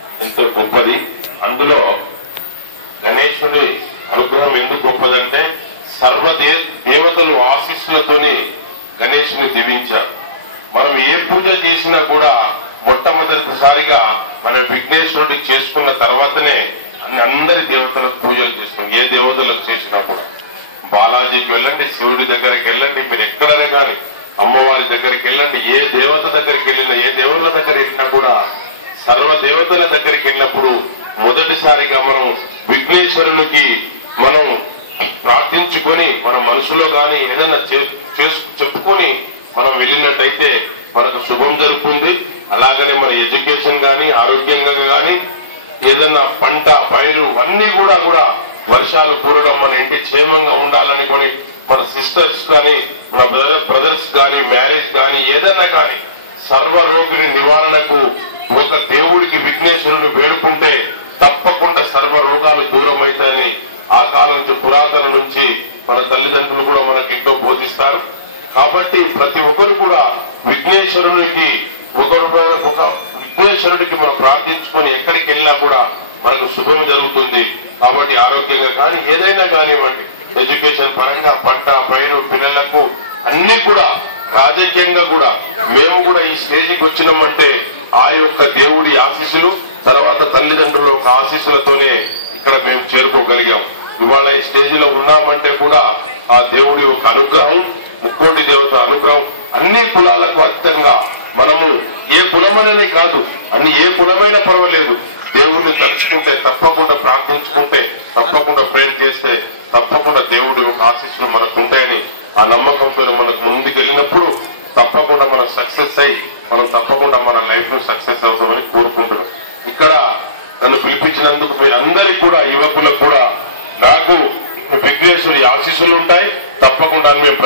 ఎంతో గొప్పది. అందులో గణేశుడి అనుగ్రహం ఎందుకు గొప్పదంటే దేవతలు ఆశీస్సులతోని గణేశుని దీవించారు. మనం ఏ పూజ చేసినా కూడా మొట్టమొదటిసారిగా మనం విఘ్నేశ్వరుడికి చేసుకున్న తర్వాతనే అందరి దేవతలకు పూజలు చేస్తాం. ఏ దేవతలకు చేసినా కూడా బాలాజీకి వెళ్ళండి, శివుడి దగ్గరికి వెళ్ళండి, మీరు ఎక్కడనే కానీ అమ్మవారి దగ్గరికి వెళ్ళండి, ఏ దేవత దగ్గరికి వెళ్ళినా ఏ దేవుళ్ళ దగ్గర వెళ్ళినా కూడా సర్వ దేవతల దగ్గరికి వెళ్ళినప్పుడు మొదటిసారిగా మనం విఘ్నేశ్వరునికి మనం ప్రార్థించుకొని మన మనసులో గాని ఏదైనా చెప్పుకొని మనం వెళ్ళినట్టయితే మనకు శుభం జరుగుతుంది. అలాగనే మన ఎడ్యుకేషన్ గాని ఆరోగ్యంగా గాని ఏదన్నా పంట పైరు అన్ని కూడా వర్షాలు కూరడం, మన ఇంటి క్షేమంగా ఉండాలని కొని మన సిస్టర్స్ కానీ మన బ్రదర్స్ కానీ మ్యారేజ్ కానీ ఏదన్నా కానీ సర్వరోగిని నివారణకు ఒక దేవుడికి విఘ్నేశ్వరుని వేడుకుంటే తప్పకుండా సర్వ రోగాలు దూరం అవుతాయని ఆ కాలం నుంచి పురాతన నుంచి మన తల్లిదండ్రులు కూడా మనకి ఎంతో బోధిస్తారు. కాబట్టి ప్రతి ఒక్కరు కూడా విఘ్నేశ్వరునికి విఘ్నేశ్వరుడికి మనం ప్రార్థించుకొని ఎక్కడికి వెళ్ళినా కూడా మనకు శుభం జరుగుతుంది. కాబట్టి ఆరోగ్యంగా కానీ ఏదైనా కానివ్వండి, ఎడ్యుకేషన్ పరంగా పంట పైరు పిల్లలకు అన్ని కూడా రాజకీయంగా కూడా మేము కూడా ఈ స్టేజికి వచ్చినామంటే ఆ యొక్క దేవుడి ఆశీస్సులు తర్వాత తల్లిదండ్రుల యొక్క ఆశీస్సులతోనే ఇక్కడ మేము చేరుకోగలిగాం. ఇవాళ ఈ స్టేజిలో ఉన్నామంటే కూడా ఆ దేవుడి యొక్క అనుగ్రహం, ముక్కోటి దేవత అనుగ్రహం అన్ని కులాలకు అతీతంగా మనము ఏ కులమనే కాదు అన్ని ఏ కులమైనా పర్వాలేదు దేవుడిని తలుచుకుంటే తప్పకుండా ప్రార్థించుకుంటే తప్పకుండా ప్రేర్ చేస్తే తప్పకుండా దేవుడి యొక్క ఆశీస్సులు మనకు ఉంటాయని ఆ నమ్మకంతో మనకు ముందుకు వెళ్ళినప్పుడు తప్పకుండా మనం సక్సెస్ అయ్యి మనం తప్పకుండా మన లైఫ్ లో సక్సెస్ అవుతామని కోరుకుంటున్నాం. ఇక్కడ నన్ను పిలిపించినందుకు మీరందరికీ కూడా యువకులకు కూడా నాకు విఘ్నేశ్వరి ఆశీస్సులు ఉంటాయి. తప్పకుండా మేము